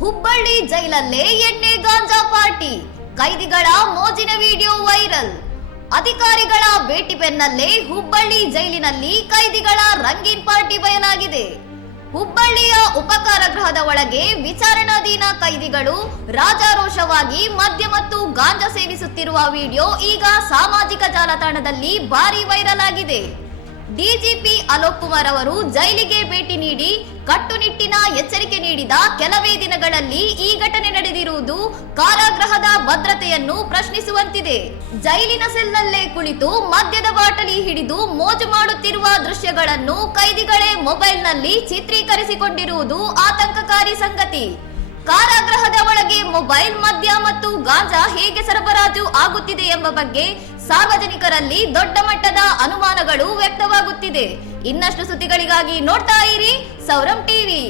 ಹುಬ್ಬಳ್ಳಿ ಜೈಲಲ್ಲೇ ಎಣ್ಣೆ ಗಾಂಜಾ ಪಾರ್ಟಿ, ಕೈದಿಗಳ ಮೋಜಿನ video viral. ಅಧಿಕಾರಿಗಳ ಭೇಟಿ ಬೆನ್ನಲ್ಲೇ ಹುಬ್ಬಳ್ಳಿ ಜೈಲಿನಲ್ಲಿ ಕೈದಿಗಳ ರಂಗೀನ್ ಪಾರ್ಟಿ ಬಯಲಾಗಿದೆ. ಹುಬ್ಬಳ್ಳಿಯ ಉಪಕಾರಾಗೃಹದ ಒಳಗೆ ವಿಚಾರಣಾಧೀನ ಕೈದಿಗಳು ರಾಜಾರೋಷವಾಗಿ ಮದ್ಯ ಮತ್ತು ಗಾಂಜಾ ಸೇವಿಸುತ್ತಿರುವ ವಿಡಿಯೋ ಈಗ ಸಾಮಾಜಿಕ ಜಾಲತಾಣದಲ್ಲಿ ಭಾರಿ ವೈರಲ್ ಆಗಿದೆ. ಡಿಜಿಪಿ ಅಲೋಕ್ ಕುಮಾರ್ ಅವರು ಜೈಲಿಗೆ ಭೇಟಿ ನೀಡಿ ಕಟ್ಟುನಿಟ್ಟಿನ ಎಚ್ಚರಿಕೆ ನೀಡಿದ ಕೆಲವೇ ದಿನಗಳಲ್ಲಿ ಈ ಘಟನೆ ನಡೆದಿರುವುದು ಕಾರಾಗೃಹದ ಭದ್ರತೆಯನ್ನು ಪ್ರಶ್ನಿಸುವಂತಿದೆ. ಜೈಲಿನ ಸೆಲ್ನಲ್ಲೇ ಕುಳಿತು ಮದ್ಯದ ಬಾಟಲಿ ಹಿಡಿದು ಮೋಜು ಮಾಡುತ್ತಿರುವ ದೃಶ್ಯಗಳನ್ನು ಕೈದಿಗಳೇ ಮೊಬೈಲ್ನಲ್ಲಿ ಚಿತ್ರೀಕರಿಸಿಕೊಂಡಿರುವುದು ಆತಂಕಕಾರಿ ಸಂಗತಿ. ಕಾರಾಗೃಹದ ಒಳಗೆ ಮೊಬೈಲ್, ಮದ್ಯ ಮತ್ತು ಗಾಂಜಾ ಹೇಗೆ ಸರಬರಾಜು ಆಗುತ್ತಿದೆ ಎಂಬ ಬಗ್ಗೆ ಸಾರ್ವಜನಿಕರಲ್ಲಿ ದೊಡ್ಡ ಮಟ್ಟದ ಅನುಮಾನಗಳು ವ್ಯಕ್ತವಾಗುತ್ತಿದೆ. ಇನ್ನಷ್ಟು ಸುದ್ದಿಗಳಿಗಾಗಿ ನೋಡ್ತಾ ಇರಿ ಸೌರಂ ಟಿವಿ.